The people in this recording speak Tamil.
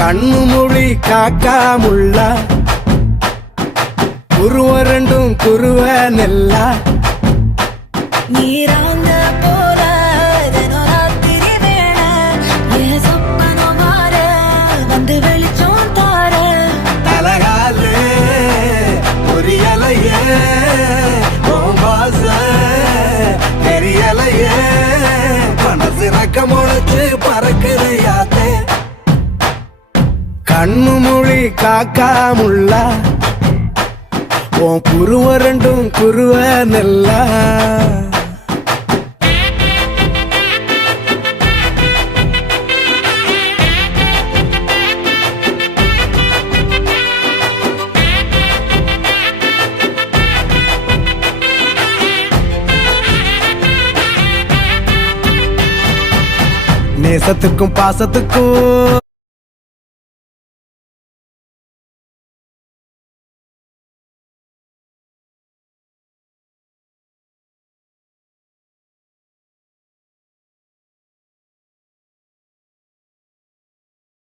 கண்ணு மொழி காக்காமுள்ள குருவ ரெண்டும் குருவ நெல்லா நீராங்க போல தினராத்திரி வேண என் சொப்பனம் மாற வந்து வெளிச்சம் தார தலகாலே பொரியலையே ஓம்பாச தெரியலையே மனசு ரக்க முளைச்சு பறக்குறையாத்தே கண்ணு மொழி காக்காமுள்ள உன் குருவ ரெண்டும் குருவ நெல்லா நேசத்துக்கும் பாசத்துக்கும்